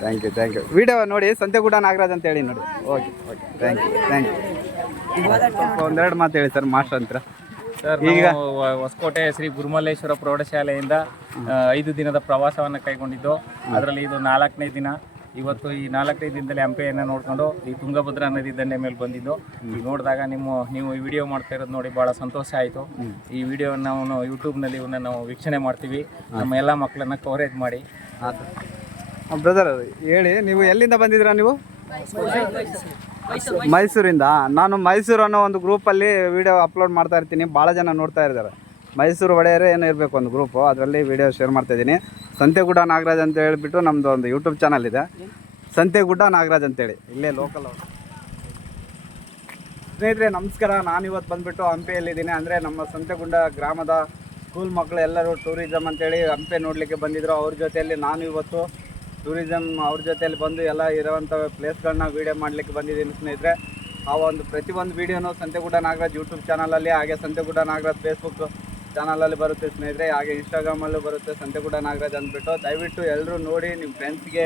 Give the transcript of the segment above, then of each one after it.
Thank you thank you video ನೋಡಿ ಸಂತೆಗೂಡ ನಾಗರಾಜ್ ಅಂತ ಹೇಳಿ ನೋಡಿ. Okay okay thank you thank you ಒಂದೆರಡು ಮಾತು ಹೇಳಿ ಸರ್ ಮಾಸ್ಟರ್ ಅಂತ ಸರ್ ಈಗ- ಹೊಸಕೋಟೆ ಶ್ರೀ ಗುರುಮಲ್ಲೇಶ್ವರ ಪ್ರೌಢಶಾಲೆಯಿಂದ ಐದು ದಿನದ ಪ್ರವಾಸವನ್ನು ಕೈಗೊಂಡಿದ್ದು. ಅದರಲ್ಲಿ ಇದು ನಾಲ್ಕನೇ ದಿನ. ಇವತ್ತು ಈ ನಾಲ್ಕೈದು ದಿನದಲ್ಲಿ ಹಂಪೆಯನ್ನು ನೋಡ್ಕೊಂಡು ಈ ತುಂಗಭದ್ರಾ ನದಿ ದಂಡೆ ಮೇಲೆ ಬಂದಿದ್ದು. ಈಗ ನೋಡಿದಾಗ ನಿಮ್ಮ ನೀವು ಈ ವಿಡಿಯೋ ಮಾಡ್ತಾ ಇರೋದು ನೋಡಿ ಭಾಳ ಸಂತೋಷ ಆಯಿತು. ಈ ವಿಡಿಯೋವನ್ನು ನಾವು ಯೂಟ್ಯೂಬ್ನಲ್ಲಿ ಇವನ್ನ ನಾವು ವೀಕ್ಷಣೆ ಮಾಡ್ತೀವಿ. ನಮ್ಮ ಎಲ್ಲ ಮಕ್ಕಳನ್ನು ಕವರೇಜ್ ಮಾಡಿ. ಬ್ರದರ್ ಹೇಳಿ ನೀವು ಎಲ್ಲಿಂದ ಬಂದಿದ್ದೀರಾ ನೀವು? ಮೈಸೂರಿಂದ. ನಾನು ಮೈಸೂರು ಅನ್ನೋ ಒಂದು ಗ್ರೂಪಲ್ಲಿ ವಿಡಿಯೋ ಅಪ್ಲೋಡ್ ಮಾಡ್ತಾ ಇರ್ತೀನಿ. ಭಾಳ ಜನ ನೋಡ್ತಾ ಇದ್ದಾರೆ. ಮೈಸೂರು ಒಡೆಯರೇ ಏನೋ ಇರಬೇಕು ಒಂದು ಗ್ರೂಪು ಅದರಲ್ಲಿ ವಿಡಿಯೋ ಶೇರ್ ಮಾಡ್ತಾ ಇದ್ದೀನಿ. ಸಂತೆಗುಡ್ಡ ನಾಗರಾಜ್ ಅಂತ ಹೇಳಿಬಿಟ್ಟು ನಮ್ಮದು ಒಂದು ಯೂಟ್ಯೂಬ್ ಚಾನಲ್ ಇದೆ. ಸಂತೆಗುಡ್ಡ ನಾಗರಾಜ್ ಅಂತೇಳಿ. ಇಲ್ಲೇ ಲೋಕಲ್ ಅವರು. ಸ್ನೇಹಿತರೆ, ನಮಸ್ಕಾರ. ನಾನು ಇವತ್ತು ಬಂದುಬಿಟ್ಟು ಹಂಪಿಯಲ್ಲಿದ್ದೀನಿ. ಅಂದರೆ ನಮ್ಮ ಸಂತೆಗುಂಡ ಗ್ರಾಮದ ಸ್ಕೂಲ್ ಮಕ್ಕಳು ಎಲ್ಲರೂ ಟೂರಿಸಮ್ ಅಂತೇಳಿ ಹಂಪೆ ನೋಡಲಿಕ್ಕೆ ಬಂದಿದ್ದರು ಅವ್ರ ಜೊತೆಯಲ್ಲಿ ನಾನು ಇವತ್ತು ಟೂರಿಸಮ್ ಅವ್ರ ಜೊತೆಯಲ್ಲಿ ಬಂದು ಎಲ್ಲ ಇರೋವಂಥ ಪ್ಲೇಸ್ಗಳನ್ನ ವೀಡಿಯೋ ಮಾಡಲಿಕ್ಕೆ ಬಂದಿದ್ದೀನಿ ಸ್ನೇಹಿತರೆ. ಆ ಒಂದು ಪ್ರತಿಯೊಂದು ವೀಡಿಯೋನು ಸಂತೆಗುಡ್ಡ ನಾಗರಾಜ್ ಯೂಟ್ಯೂಬ್ ಚಾನಲಲ್ಲಿ ಹಾಗೆ ಸಂತೆಗುಡ್ಡ ನಾಗರಾಜ್ ಫೇಸ್ಬುಕ್ ಚಾನಲಲ್ಲಿ ಬರುತ್ತೆ ಸ್ನೇಹಿತರೆ ಹಾಗೆ ಇನ್ಸ್ಟಾಗ್ರಾಮಲ್ಲೂ ಬರುತ್ತೆ. ಸಂತೆಗೂಡ ನಾಗರಾಜ್ ಅಂದ್ಬಿಟ್ಟು. ದಯವಿಟ್ಟು ಎಲ್ಲರೂ ನೋಡಿ ನಿಮ್ಮ ಫ್ರೆಂಡ್ಸ್ಗೆ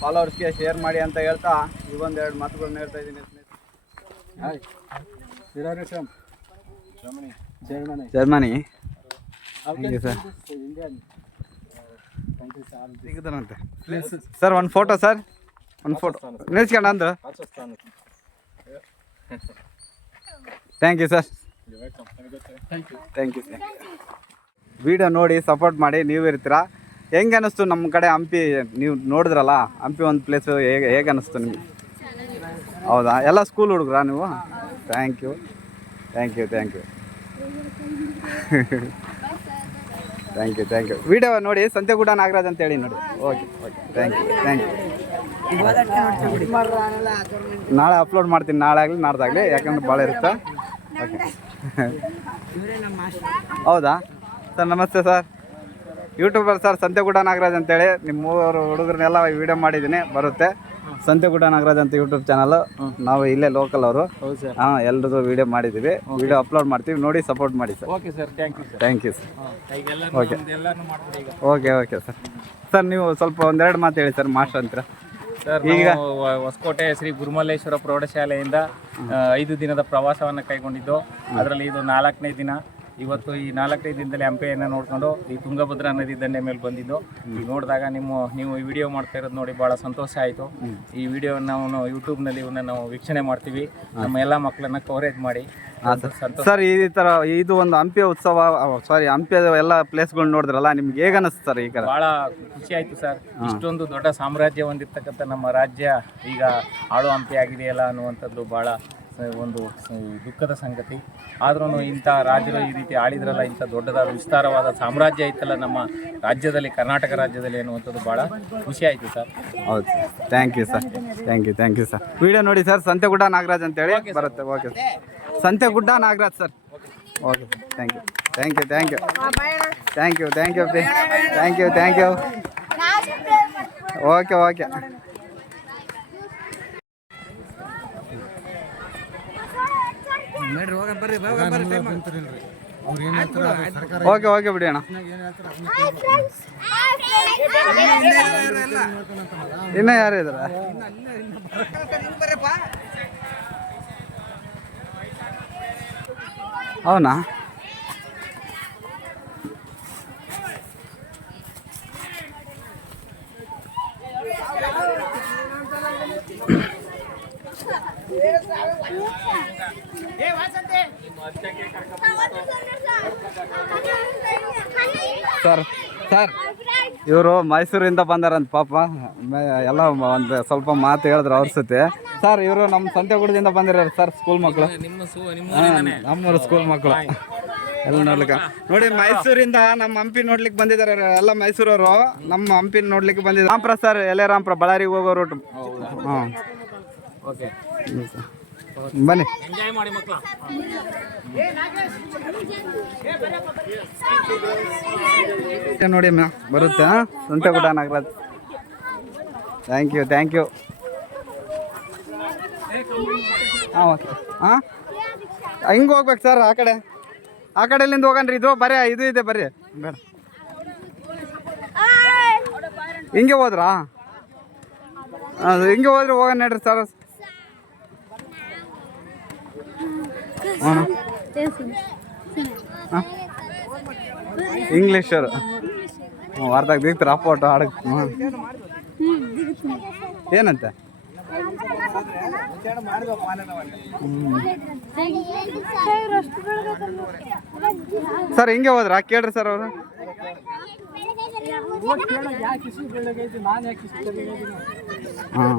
ಫಾಲೋವರ್ಸ್ಗೆ ಶೇರ್ ಮಾಡಿ ಅಂತ ಹೇಳ್ತಾ ಈ ಎರಡು ಮಾತುಗಳನ್ನ ಹೇಳ್ತಾ ಇದ್ದೀನಿ ಸ್ನೇಹಿತರೆ. ಜರ್ಮನಿ ಸರ್ ಸಿಗುತ್ತಾನಂತೆ ಸರ್ ಒಂದು ಫೋಟೋ ಸರ್ ಒಂದು ಫೋಟೋ ನಿಲ್ಸ್ಕೊಂಡು ಅಂದು. Thank you sir thank you video ನೋಡಿ ಸಪೋರ್ಟ್ ಮಾಡಿ ನೀವು ಇರ್ತೀರಾ? ಹೆಂಗೆ ಅನ್ನಿಸ್ತು ನಮ್ಮ ಕಡೆ ಹಂಪಿ? ನೀವು ನೋಡಿದ್ರಲ್ಲ ಹಂಪಿ ಒಂದು ಪ್ಲೇಸು ಹೇಗೆ ಹೇಗೆ ಅನ್ನಿಸ್ತು ನಿಮಗೆ? ಹೌದಾ? ಎಲ್ಲ ಸ್ಕೂಲ್ ಹುಡುಗ್ರಾ ನೀವು? Thank you thank you thank you thank you thank you video ನೋಡಿ ಸಂತೆಗೂಡ ನಾಗರಾಜ್ ಅಂತ ಹೇಳಿ ನೋಡಿ. Okay okay thank you thank you ನಾಳೆ ಅಪ್ಲೋಡ್ ಮಾಡ್ತೀನಿ ನಾಳೆ ಆಗಲಿ ನಾಡ್ದಾಗಲಿ ಯಾಕಂದ್ರೆ ಭಾಳ ಇರುತ್ತೆ. ಹೌದಾ? ಸರ್ ನಮಸ್ತೆ sir. YouTuber sir Santeguda Nagaraj ಅಂತೇಳಿ ನಿಮ್ಮ ಮೂವರು ಹುಡುಗರನ್ನೆಲ್ಲ ವಿಡಿಯೋ ಮಾಡಿದ್ದೀನಿ ಬರುತ್ತೆ. ಸಂತೆಗುಡ ನಾಗರಾಜ್ ಅಂತ ಯೂಟ್ಯೂಬ್ ಚಾನಲ್ ನಾವು ಇಲ್ಲೇ ಲೋಕಲ್ ಅವರು. ಹೌದು ಸರ್. ಹಾಂ ಎಲ್ಲರದು ವಿಡಿಯೋ ಮಾಡಿದ್ದೀವಿ. ವಿಡಿಯೋ ಅಪ್ಲೋಡ್ ಮಾಡ್ತೀವಿ. ನೋಡಿ ಸಪೋರ್ಟ್ ಮಾಡಿ sir. Okay sir thank you sir. Thank you sir okay okay sir sir ನೀವು ಸ್ವಲ್ಪ ಒಂದೆರಡು ಮಾತು ಹೇಳಿ ಸರ್ ಮಾಸ್ಟರ್ ಅಂತೀರಾ ಸರ್ ಈಗ- ಹೊಸಕೋಟೆ ಶ್ರೀ ಗುರುಮಲ್ಲೇಶ್ವರ ಪ್ರೌಢಶಾಲೆಯಿಂದ ಐದು ದಿನದ ಪ್ರವಾಸವನ್ನು ಕೈಗೊಂಡಿದ್ದು. ಅದರಲ್ಲಿ ಇದು ನಾಲ್ಕನೇ ದಿನ. ಇವತ್ತು ಈ ನಾಲ್ಕೈದು ದಿನದಲ್ಲಿ ಹಂಪೆಯನ್ನು ನೋಡ್ಕೊಂಡು ಈ ತುಂಗಭದ್ರಾ ನದಿ ದಂಡೆ ಮೇಲೆ ಬಂದಿದ್ದು. ನೋಡಿದಾಗ ನಿಮ್ಮ ನೀವು ಈ ವಿಡಿಯೋ ಮಾಡ್ತಾ ಇರೋದು ನೋಡಿ ಭಾಳ ಸಂತೋಷ ಆಯಿತು. ಈ ವಿಡಿಯೋವನ್ನು ನಾವು ಯೂಟ್ಯೂಬ್ನಲ್ಲಿ ಇವನ್ನ ನಾವು ವೀಕ್ಷಣೆ ಮಾಡ್ತೀವಿ. ನಮ್ಮ ಎಲ್ಲ ಮಕ್ಕಳನ್ನ ಕವರೇಜ್ ಮಾಡಿ. ಸರ್. ಈ ತರ ಇದು ಒಂದು ಹಂಪೆ ಉತ್ಸವ ಸಾರಿ ಹಂಪಿ ಎಲ್ಲ ಪ್ಲೇಸ್ಗಳು ನೋಡಿದ್ರಲ್ಲ ನಿಮ್ಗೆ ಹೇಗೆ ಅನಿಸ್ತು ಸರ್ ಈಗ ಬಹಳ ಖುಷಿ ಆಯ್ತು ಸರ್. ಇಷ್ಟೊಂದು ದೊಡ್ಡ ಸಾಮ್ರಾಜ್ಯ ಹೊಂದಿರ್ತಕ್ಕಂಥ ನಮ್ಮ ರಾಜ್ಯ ಈಗ ಆಳು ಹಂಪಿ ಆಗಿದೆಯಲ್ಲ ಅನ್ನುವಂಥದ್ದು ಬಹಳ ಒಂದು ದುಃಖದ ಸಂಗತಿ. ಆದ್ರೂ ಇಂಥ ರಾಜರು ಈ ರೀತಿ ಆಳಿದ್ರಲ್ಲ ಇಂಥ ದೊಡ್ಡದಾದ ವಿಸ್ತಾರವಾದ ಸಾಮ್ರಾಜ್ಯ ಐತಲ್ಲ ನಮ್ಮ ರಾಜ್ಯದಲ್ಲಿ ಕರ್ನಾಟಕ ರಾಜ್ಯದಲ್ಲಿ ಅನ್ನುವಂಥದ್ದು ಬಹಳ ಖುಷಿ ಆಯ್ತು ಸರ್. ಹೌದು sir. Thank you sir thank you thank you sir video ನೋಡಿ ಸರ್ ಸಂತೆಗುಡ್ಡ ನಾಗರಾಜ್ ಅಂತೇಳಿ ಬರುತ್ತೆ. Okay sir Santegudda Nagaraj sir okay thank you thank you thank you thank you thank you thank you thank you okay okay okay okay ಬಿಡಿ ಅಣ್ಣ. ಇನ್ನ ಯಾರು ಇದ್ರ? ಅವನಾ? Sir sir, ಇವರು ಮೈಸೂರಿಂದ ಬಂದಾರಂತ ಪಾಪ. ಎಲ್ಲ ಒಂದು ಸ್ವಲ್ಪ ಮಾತು ಹೇಳಿದ್ರು ಅವ್ರ ಸತಿ ಸರ್, ಇವರು ನಮ್ಮ ಸಂತೆಗುಡದಿಂದ ಬಂದಿರೋರು ಸರ್ ಸ್ಕೂಲ್ ಮಕ್ಕಳು ನಮ್ಮೂರು ಸ್ಕೂಲ್ ಮಕ್ಕಳು ಎಲ್ಲ ನೋಡ್ಲಿಕ್ಕೆ. ನೋಡಿ, ಮೈಸೂರಿಂದ ನಮ್ಮ ಹಂಪಿ ನೋಡ್ಲಿಕ್ಕೆ ಬಂದಿದ್ದಾರೆ ಎಲ್ಲ ಮೈಸೂರವರು. ನಮ್ಮ ಹಂಪಿನ ನೋಡ್ಲಿಕ್ಕೆ ಬಂದಿದ್ದಾರೆ. ರಾಮ್ಪ್ರ ಸರ್ ಎಲೆ ರಾಮ್ಪ್ರ ಬಳ್ಳಾರಿಗೆ ಹೋಗೋ ರೂಟ್ ಹಾಂ. ಓಕೆ ಬನ್ನಿ. ನೋಡಿ ಅಮ್ಮ ಬರುತ್ತೆ ಹಾಂ? ಕೂಡ Nagaraj. Thank you thank you ಹಾಂ ಓಕೆ. ಹಾಂ? ಹಿಂಗೆ ಹೋಗ್ಬೇಕು ಸರ್ ಆ ಕಡೆ. ಆ ಕಡೆಲಿಂದ ಹೋಗನ್ರಿ ಇದು ಬರೀ ಇದು ಇದೆ ಬರ್ರಿ ಬೇಡ. ಹಿಂಗೆ ಹೋದ್ರಾ? ಅದು ಹಿಂಗೆ ಹೋದ್ರೆ ಹೋಗೋಣ ನಡ್ರಿ ಸರ್ ಇಂಗ್ಲೀಷರು. ವಾರ್ದಾಗ ದಿಗ್ತಾರ ಫೋಟೋ ಆಡಕ್ ಏನಂತೆ? ಸರ್ ಹಿಂಗೆ ಹೋದ್ರ? ಕೇಳ್ರಿ ಸರ್ ಅವರು. ಹಾಂ